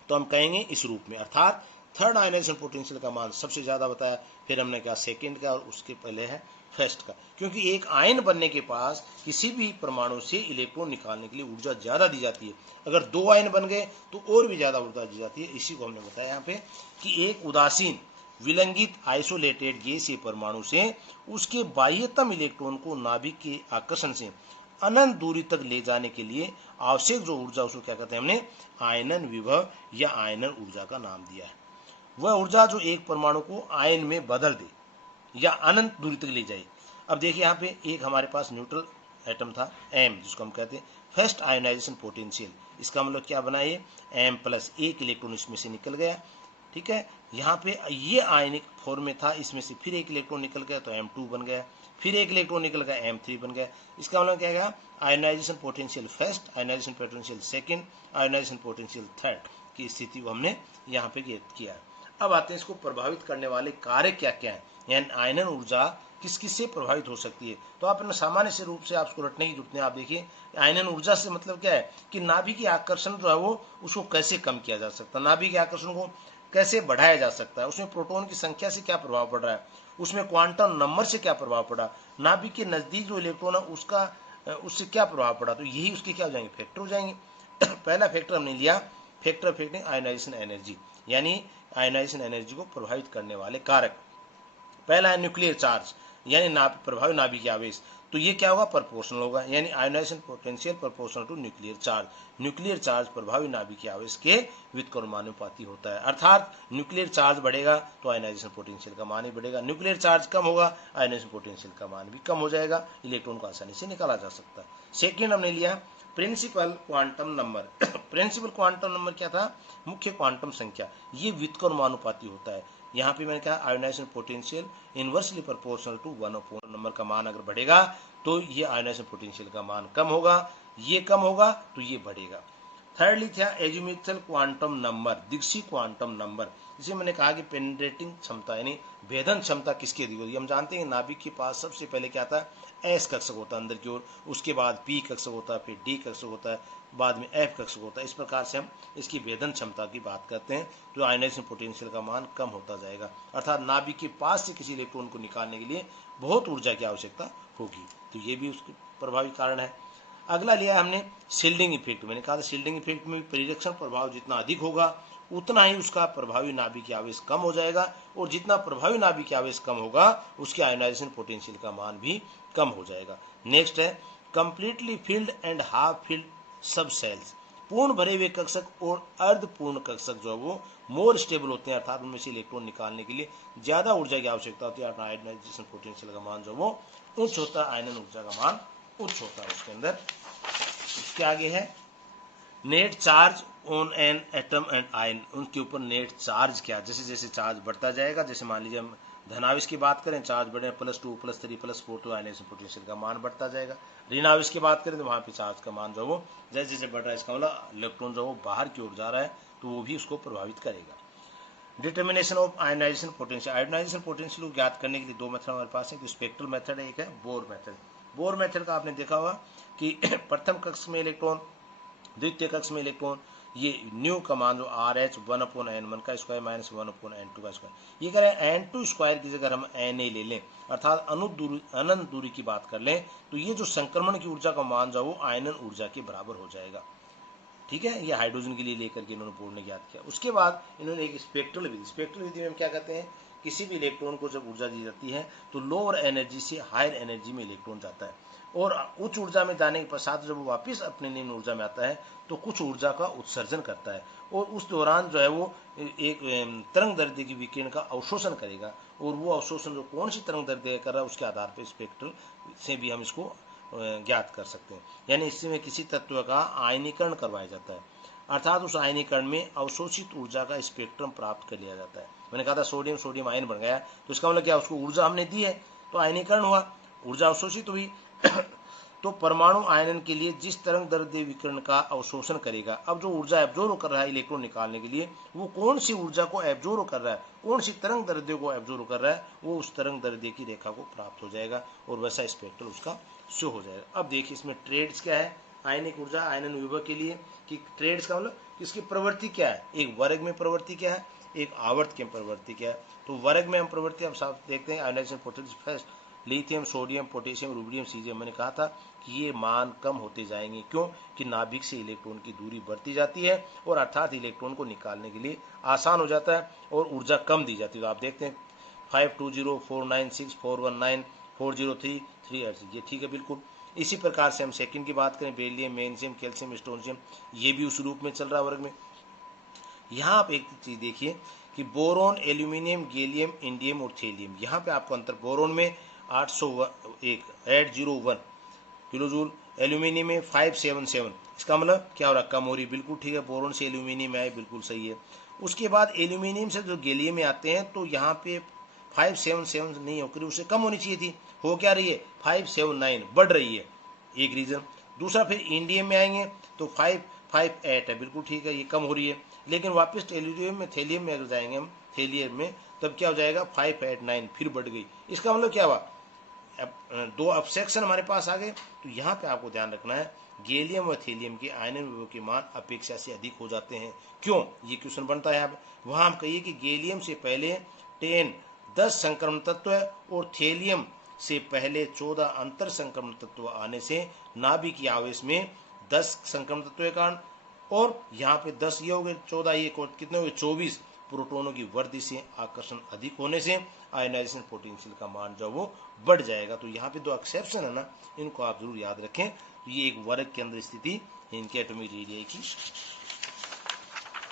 तो हम कहेंगे इस रूप में, अर्थात थर्ड आयनाइजेशन पोटेंशियल का मान सबसे ज़्यादा बताया, फिर हमने कहा सेकंड का, और उसके पहले है फर्स्ट का। क्योंकि एक आयन बनने के पास किसी भी परमाणु से इलेक्ट्रॉन निकालने के लिए ऊर्जा ज़्यादा दी जाती है। अगर दो आयन बन गए तो और भी ज़्यादा ऊर्जा दी जाती है। इसी को हमने बताया यहाँ पे कि एक उदासीन विलंगित आइसोलेटेड गैसीय परमाणु से उसके बाह्यतम इलेक्ट्रॉन को नाभिक के आकर्षण से अनंत दूरी तक ले जाने के लिए आवश्यक जो ऊर्जा, उसको क्या कहते हैं हमने? आयनन विभव या आयनन ऊर्जा का नाम दिया है। वह ऊर्जा जो एक परमाणु को आयन में बदल दे या अनंत दूरी तक ले जाए। अब देखिए यहाँ पे एक हमारे पास न्यूट्रल एटम था एम, जिसको हम कहते हैं फर्स्ट आयोनाइजेशन पोटेंशियल। इसका मतलब क्या बना? ये एम प्लस, एक इलेक्ट्रॉन इसमें से निकल गया, ठीक है। यहाँ पे ये आयनिक फॉर्म में था, इसमें से फिर एक इलेक्ट्रॉन निकल गया तो M2 बन गया, फिर एक इलेक्ट्रॉन निकल गया M3 बन गया। इसका मतलब क्या है? Ionization potential first, ionization potential second, ionization potential third की स्थिति को हमने यहाँ पे किया है। अब आते हैं इसको प्रभावित करने वाले कार्य क्या क्या है, यानी आयनन ऊर्जा किस किस से प्रभावित हो सकती है। तो आप सामान्य से रूप से आपको रटने की जरूरत नहीं। आप देखिए आयनन ऊर्जा से मतलब क्या है कि नाभिकीय आकर्षण जो है वो उसको कैसे कम किया जा सकता है, नाभिकीय आकर्षण को कैसे बढ़ाया जा सकता है, उसमें प्रोटॉन की संख्या से क्या प्रभाव पड़ रहा है, उसमें क्वांटम नंबर से क्या प्रभाव पड़ा, नाभिक के नजदीक जो इलेक्ट्रॉन है उसका उससे क्या प्रभाव पड़ा। तो यही उसके क्या हो जाएंगे? फैक्टर हो जाएंगे। पहला फैक्टर हमने लिया फैक्टर अफेक्टिंग आयोनाइजेशन एनर्जी, यानी आयोनाइजेशन एनर्जी को प्रभावित करने वाले कारक। पहला है न्यूक्लियर चार्ज, यानी प्रभावी नाभिकीय आवेश। तो ये क्या होगा? प्रोपोर्शनल होगा, यानी ionisation potential proportional to nuclear charge. Nuclear charge प्रभावी नाभिकीय आवेश के व्युत्क्रमानुपाती होता है, अर्थात न्यूक्लियर चार्ज बढ़ेगा तो आयोनाइजेशन पोटेंशियल का मान ही बढ़ेगा, न्यूक्लियर चार्ज कम होगा आयोनाइजेशन पोटेंशियल का मान भी कम हो जाएगा, इलेक्ट्रॉन को आसानी से निकाला जा सकता है। सेकेंड हमने लिया principal quantum number. Principal quantum number क्या था? मुख्य क्वांटम संख्या। ये व्युत्क्रमानुपाती होता है। यहाँ पे मैंने कहा ionisation potential inversely proportional to 1/4 number का मान अगर बढ़ेगा तो ये आयोनाइजेशन पोटेंशियल का मान कम होगा, ये कम होगा तो ये बढ़ेगा। थर्डली था एजिमुथल क्वांटम नंबर, दिग्सी क्वांटम नंबर। जिसे मैंने कहा कि पेनिट्रेटिंग क्षमता यानी भेदन क्षमता किसकी अधिक होती है। हम जानते हैं नाभिक के पास सबसे पहले क्या आता है, एस कक्षक होता है अंदर की ओर, उसके बाद पी कक्षक होता है, फिर डी कक्षक होता है, बाद में एफ कक्षक होता है। इस प्रकार से हम इसकी भेदन क्षमता की बात करते हैं। तो आयनाइजेशन पोटेंशियल का मान कम होता जाएगा, अर्थात नाभिक के पास से किसी इलेक्ट्रॉन को निकालने के लिए बहुत ऊर्जा की आवश्यकता होगी। तो ये भी उसके प्रभावी कारण है। अगला लिया हमने शील्डिंग इफेक्ट। मैंने कहा था शील्डिंग इफेक्ट में परिरक्षण प्रभाव जितना अधिक होगा उतना ही उसका प्रभावी नाभिकीय आवेश कम हो जाएगा, और जितना प्रभावी नाभिकीय आवेश कम होगा उसके आयनाइजेशन पोटेंशियल का मान भी कम हो जाएगा। नेक्स्ट है completely filled and half filled सब सेल्स। पूर्ण भरे हुए कक्षक और अर्ध पूर्ण कक्षक जो है वो मोर स्टेबल होते हैं, अर्थात उनमें से इलेक्ट्रॉन निकालने के लिए ज्यादा ऊर्जा की आवश्यकता होती है। आयनाइजेशन पोटेंशियल का मान जो वो उच्च होता है, आयनन ऊर्जा का मान उच्च होता है उसके अंदर। उसके आगे है net charge on an atom and ion. उनके ऊपर नेट चार्ज क्या, जैसे जैसे चार्ज बढ़ता जाएगा, जैसे मान लीजिए हम धनावेश की बात करें, चार्ज बढ़े +2 +3 +4 तो आयनाइजेशन पोटेंशियल का मान बढ़ता जाएगा। ऋणावेश की बात करें तो वहाँ पे चार्ज का मान जो वो जैसे जैसे बढ़ रहा है, इसका मतलब इलेक्ट्रॉन जो वो बाहर की ओर जा रहा है तो वो भी उसको प्रभावित करेगा। Determination of ionisation potential. Ionisation potential को ज्ञात करने के लिए दो मेथड हमारे पास है, एक स्पेक्ट्रल मेथड है, एक है बोर मेथड। बोर मेथड का आपने देखा होगा कि प्रथम कक्ष में इलेक्ट्रॉन, द्वितीय कक्ष में इलेक्ट्रॉन, ये न्यू का मान जो RH 1/n1 का स्क्वायर माइनस 1/n2 का स्क्वायर, ये करें n2 स्क्वायर की जगह हम Na ले लें, अर्थात अनंत दूरी की बात कर लें, तो ये जो संक्रमण की ऊर्जा का मान जो वो आयनन ऊर्जा के बराबर हो जाएगा। ठीक है, ये हाइड्रोजन के लिए लेकर के इन्होंने बोर्ड ने ज्ञात किया। उसके बाद इन्होंने एक स्पेक्ट्रल विधि में हम क्या कहते हैं, किसी भी इलेक्ट्रॉन को जब ऊर्जा दी जाती है तो लोअर एनर्जी से हायर एनर्जी में इलेक्ट्रॉन जाता है, और उच्च ऊर्जा में जाने के पश्चात जब वो वापस अपने निम्न ऊर्जा में आता है तो कुछ ऊर्जा का उत्सर्जन करता है, और उस दौरान जो है वो एक तरंग दैर्ध्य की विकिरण का अवशोषण करेगा, और वो अवशोषण जो कौन सी तरंग दैर्ध्य कर रहा है उसके आधार पर स्पेक्ट्रल से भी हम इसको ज्ञात कर सकते हैं। यानी इसमें किसी तत्व का आयनीकरण करवाया जाता है, अर्थात उस आयनीकरण में अवशोषित ऊर्जा का स्पेक्ट्रम प्राप्त कर लिया जाता है। मैंने कहा था सोडियम आयन बन गया, तो इसका मतलब क्या, उसको ऊर्जा हमने दी है तो आयनीकरण हुआ, ऊर्जा अवशोषित हुई। तो परमाणु आयनन के लिए जिस तरंग दैर्ध्य विकिरण का अवशोषण करेगा, अब जो ऊर्जा एब्जॉर्ब कर रहा है इलेक्ट्रॉन निकालने के लिए, वो कौन सी ऊर्जा को एब्जॉर्ब कर रहा है, कौन सी तरंग दैर्ध्य को एब्जॉर्ब कर रहा है, वो उस तरंग दैर्ध्य की रेखा को प्राप्त हो जाएगा, और वैसा स्पेक्ट्रल उसका शो हो जाएगा। अब देखिए इसमें ट्रेड्स क्या है आयनिक ऊर्जा आयनन विभव के लिए, कि ट्रेड्स का मतलब इसकी प्रवृत्ति क्या है, एक वर्ग में प्रवृत्ति क्या है, एक आवर्त के प्रवृत्ति क्या है। तो वर्ग में हम प्रवृत्ति हम साफ देखते हैं, ionisation potential first, lithium, sodium, potassium, rubidium, caesium. मैंने कहा था कि ये मान कम होते जाएंगे, क्यों कि नाभिक से इलेक्ट्रॉन की दूरी बढ़ती जाती है, और अर्थात इलेक्ट्रॉन को निकालने के लिए आसान हो जाता है और ऊर्जा कम दी जाती है। तो आप देखते हैं 520 496 419 403 3 ये ठीक है बिल्कुल। इसी प्रकार से हम सेकंड की बात करें, बेरिलियम, मैग्नीशियम, कैल्शियम, स्ट्रोंशियम, ये भी उस रूप में चल रहा है वर्ग में। यहाँ आप एक चीज देखिए कि बोरोन, एल्यूमिनियम, गैलियम, इंडियम और थेलियम, यहाँ पे आपको अंतर, बोरोन में 801 किलोजूल, एल्यूमिनियम में 577, इसका मतलब क्या हो रहा है, कम हो रही, बिल्कुल ठीक है, बोरोन से एल्यूमिनियम आए, बिल्कुल सही है। उसके बाद एल्यूमिनियम से जो गैलियम में आते हैं तो यहाँ पे 577 नहीं होकर उससे कम होनी चाहिए थी, हो क्या रही है 579, बढ़ रही है, एक रीजन। दूसरा फिर इंडियम में आएंगे तो 558 है, बिल्कुल ठीक है, ये कम हो रही है। लेकिन वापस टेल्यूरियम में, थेलियम में अगर जाएंगे हम, थेलियम में, तब क्या हो जाएगा 589, फिर बढ़ गई। इसका मतलब क्या हुआ, दो अपसेक्शन हमारे पास आ गए। तो यहाँ पे आपको ध्यान रखना है गैलियम और थेलियम के आयनन विभव के मान अपेक्षा से अधिक हो जाते हैं। क्यों, ये क्वेश्चन बनता है। वहां हम कहिए कि गैलियम से पहले 10 संक्रमण तत्व है, और थेलियम से पहले 14 अंतर संक्रमण तत्व आने से नाभिकीय आवेश में 10 संक्रमण तत्व के कारण, और यहाँ पे 10 ये हो गए, 14 ये कितने हो गए 24 प्रोटोनों की वृद्धि से, आकर्षण अधिक होने से आयनाइजेशन पोटेंशियल का मान जो वो बढ़ जाएगा। तो यहाँ पे दो एक्सेप्शन है ना, इनको आप जरूर याद रखें। ये एक वर्ग के अंदर स्थिति इनके एटॉमिक रेडियस की।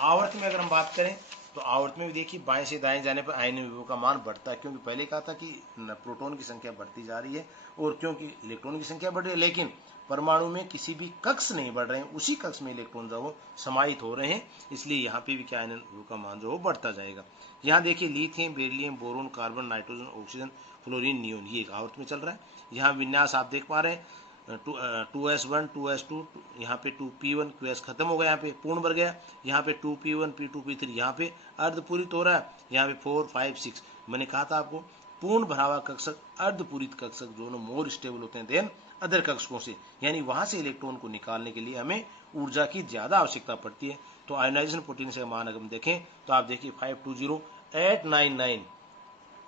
आवर्त में अगर हम बात करें तो आवर्त में भी देखिए बाएं से दाएं जाने पर आयन विभव का मान बढ़ता है, क्योंकि पहले कहा था कि प्रोटॉन की संख्या बढ़ती जा रही है, और क्योंकि इलेक्ट्रॉन की संख्या बढ़ रही है, लेकिन परमाणु में किसी भी कक्ष नहीं बढ़ रहे हैं, उसी कक्ष में इलेक्ट्रॉन जो वो समाहित हो रहे हैं, इसलिए यहाँ पे भी क्या आयन विभव का मान जो वो बढ़ता जाएगा। यहाँ देखिए lithium, beryllium, boron, carbon, nitrogen, oxygen, fluorine, neon, ये एक आवर्त में चल रहा है। यहाँ विन्यास आप देख पा रहे हैं, 2s1 2s2 यहाँ पे 2p1 qs खत्म हो गया, यहाँ पे पूर्ण भर गया, यहाँ पे 2p1 p2 p3 यहाँ पे अर्धपूरित हो रहा है, यहाँ पे 4 5 6। मैंने कहा था आपको पूर्ण भरा हुआ कक्षक अर्धपूरित कक्षक दोनों मोर स्टेबल होते हैं देन अदर कक्षकों से, यानी वहां से इलेक्ट्रॉन को निकालने के लिए हमें ऊर्जा की ज्यादा आवश्यकता पड़ती है। तो आयोनाइजेशन पोटेंशियल का मान अगर हम देखें तो आप देखिए 520899,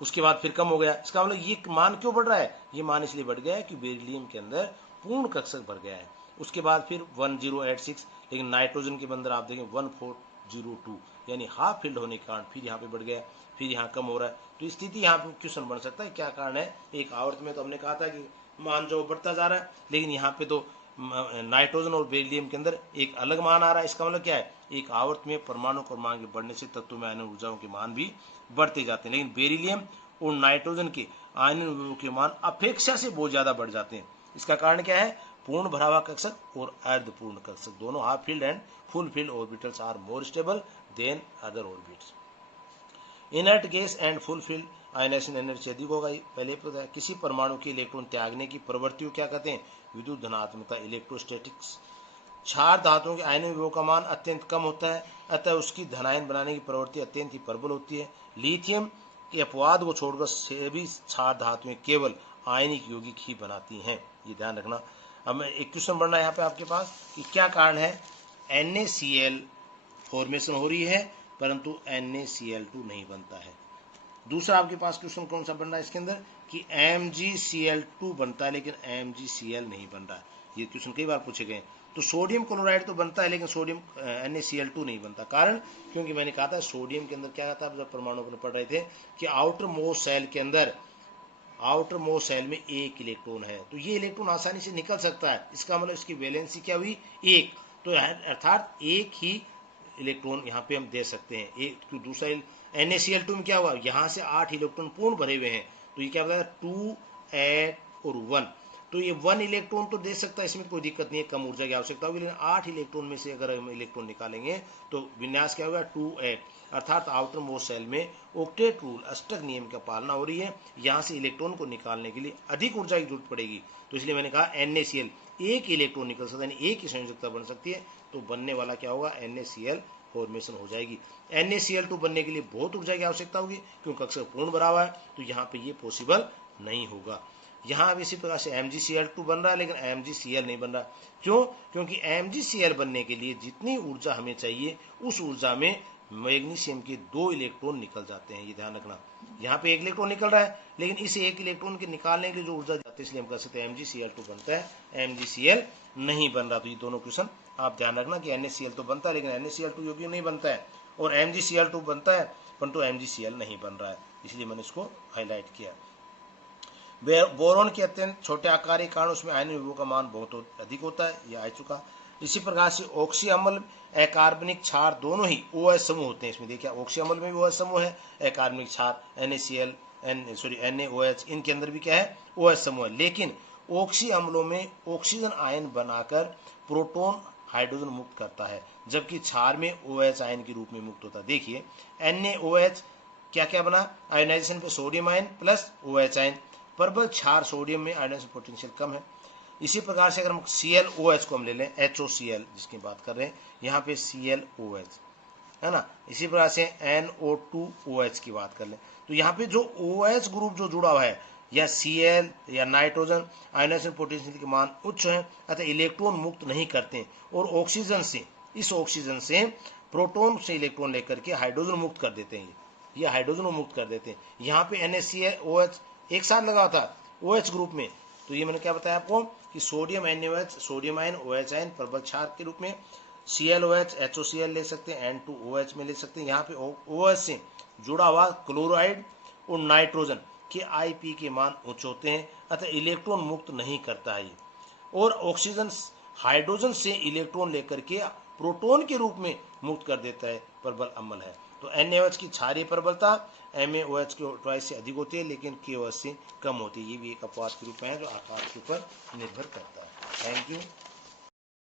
उसके बाद फिर कम हो गया। इसका मतलब ये मान क्यों बढ़ रहा है? ये मान इसलिए बढ़ गया है कि बेरिलियम के अंदर पूर्ण कक्षक भर गया है। उसके बाद फिर 1086, लेकिन नाइट्रोजन के अंदर आप देखें 1402, यानी हाफ फील्ड होने के कारण फिर यहाँ पे बढ़ गया, फिर यहाँ कम हो रहा है। तो स्थिति यहाँ पे क्वेश्चन बन सकता है क्या कारण है। एक आवर्त में तो हमने कहा था कि मान जो बढ़ता जा रहा है, लेकिन यहाँ पे तो नाइट्रोजन और बेरिलियम के अंदर एक अलग मान आ रहा है। इसका मतलब क्या है? एक आवर्त में परमाणु क्रमांक बढ़ने से तत्व में आयन ऊर्जाओं के मान भी बढ़ते जाते हैं, लेकिन बेरिलियम और नाइट्रोजन के आयन विभव के मान अपेक्षा से बहुत ज्यादा बढ़ जाते हैं। इसका कारण क्या है? पूर्ण भरा हुआ कक्षक और अर्धपूर्ण कक्षक दोनों half filled and full filled orbitals are more stable than other orbits. Inert gas and full filled ionisation energy अधिक होगा। पहले पता है किसी परमाणु के इलेक्ट्रॉन त्यागने की प्रवृत्ति को क्या कहते हैं? विद्युत धनात्मकता, इलेक्ट्रोस्टैटिक्स। क्षार धातुओं के आयन विभव का मान अत्यंत कम होता है, अतः उसकी धनायन बनाने की प्रवृत्ति अत्यंत ही प्रबल होती है। लिथियम के अपवाद को छोड़कर सभी क्षार धातुएं केवल आयनिक यौगिक ही बनाती हैं, ये ध्यान रखना। अब एक क्वेश्चन बढ़ना है यहाँ पे आपके पास कि क्या कारण है NaCl फॉर्मेशन हो रही है परंतु NaCl2 नहीं बनता है। दूसरा आपके पास क्वेश्चन कौन सा बन रहा है इसके अंदर कि MgCl2 बनता है लेकिन MgCl नहीं बन रहा है। ये क्वेश्चन कई बार पूछे गए। तो सोडियम क्लोराइड तो बनता है लेकिन सोडियम NaCl2 नहीं बनता। कारण क्योंकि मैंने कहा था सोडियम के अंदर क्या था, जब परमाणु में पढ़ रहे थे कि आउटर मोस्ट सेल के अंदर आउटर मोस्ट सेल में एक इलेक्ट्रॉन है, तो ये इलेक्ट्रॉन आसानी से निकल सकता है। इसका मतलब इसकी वैलेंसी क्या हुई? एक। तो अर्थात एक ही इलेक्ट्रॉन यहाँ पे हम दे सकते हैं। एक तो दूसरा NaCl2 में क्या हुआ? यहाँ से 8 इलेक्ट्रॉन पूर्ण भरे हुए हैं, तो ये क्या बताया? 2 8 और 1। तो ये 1 इलेक्ट्रॉन तो दे सकता है, इसमें कोई दिक्कत नहीं है, कम ऊर्जा की आवश्यकता होगी, लेकिन 8 इलेक्ट्रॉन में से अगर हम इलेक्ट्रॉन निकालेंगे तो विन्यास क्या होगा? 2 8। अर्थात आउटर मोस्ट सेल में ऑक्टेट रूल, अष्टक नियम का पालना हो रही है। यहाँ से इलेक्ट्रॉन को निकालने के लिए अधिक ऊर्जा की जरूरत पड़ेगी, तो इसलिए मैंने कहा NaCl एक इलेक्ट्रॉन निकल सकता है, एक ही संयोजकता बन सकती है, तो बनने वाला क्या होगा? NaCl फॉर्मेशन हो जाएगी। NaCl2 बनने के लिए बहुत ऊर्जा की आवश्यकता होगी क्योंकि कक्षक पूर्ण भरा हुआ है, तो यहाँ पे ये पॉसिबल नहीं होगा। यहाँ इसी प्रकार से MgCl2 बन रहा है लेकिन MgCl नहीं बन रहा। क्यों? क्योंकि MgCl बनने के लिए जितनी ऊर्जा हमें चाहिए उस ऊर्जा में मैग्नीशियम के 2 इलेक्ट्रॉन निकल जाते हैं, ये ध्यान रखना। यहाँ पे 1 इलेक्ट्रॉन निकल रहा है लेकिन इस 1 इलेक्ट्रॉन के निकालने के लिए जो ऊर्जा जाती है, इसलिए हम कह सकते हैं MgCl2 बनता है, MgCl नहीं बन रहा। तो ये दोनों क्वेश्चन आप ध्यान रखना कि NaCl तो बनता है लेकिन NaCl2 योग्य नहीं बनता है, और MgCl2 बनता है परंतु MgCl नहीं बन रहा है, इसलिए मैंने इसको हाईलाइट किया। बोरोन के अत्यंत छोटे आकार के कारण उसमें आयन विभव का मान बहुत अधिक होता है, यह आ चुका। इसी प्रकार से ऑक्सी अम्ल अकार्बनिक क्षार दोनों ही OH समूह होते हैं। इसमें देखिए ऑक्सी अम्ल में भी OH समूह है, अकार्बनिक क्षार NaCl NaOH इनके अंदर भी क्या है? OH समूह है। लेकिन ऑक्सी अम्लों में ऑक्सीजन आयन बनाकर प्रोटॉन हाइड्रोजन मुक्त करता है, जबकि क्षार में OH आयन के रूप में मुक्त होता है। देखिए NaOH क्या क्या बना? आयोनाइजेशन पे sodium ion plus OH ion. प्रबल क्षार सोडियम में आयोनाइजेशन पोटेंशियल कम है। इसी प्रकार से अगर हम ClOH को हम ले लें, HOCl जिसकी बात कर रहे हैं, यहाँ पे ClOH है ना। इसी प्रकार से NO2OH की बात कर लें, तो यहाँ पे जो OH ग्रुप जो जुड़ा हुआ है या Cl या नाइट्रोजन आयोनाइजेशन पोटेंशियल के मान उच्च हैं, अतः इलेक्ट्रॉन मुक्त नहीं करते और ऑक्सीजन से, इस ऑक्सीजन से प्रोटॉन से इलेक्ट्रॉन लेकर के हाइड्रोजन मुक्त कर देते हैं, ये हाइड्रोजन मुक्त कर देते हैं। यहाँ पे NaClOH एक साथ लगा था OH ग्रुप में, तो ये मैंने क्या बताया आपको कि sodium NaOH, sodium ion OH ion प्रबल क्षार के रूप में, ClOH HOCl ले सकते हैं, N2OH में ले सकते हैं। यहाँ पे OH से जुड़ा हुआ क्लोराइड और नाइट्रोजन के IP के मान उच्च होते हैं, अतः इलेक्ट्रॉन मुक्त नहीं करता है। और ऑक्सीजन हाइड्रोजन से इलेक्ट्रॉन लेकर के प्रोटॉन के रूप में मुक्त कर देता है, प्रबल अम्ल है। तो NaOH की क्षारीय प्रबलता MaOH के ट्वाइस से अधिक होती है लेकिन KOH से कम होती है। ये भी एक अपवाद के रूप में है जो आकार के ऊपर निर्भर करता है। Thank you.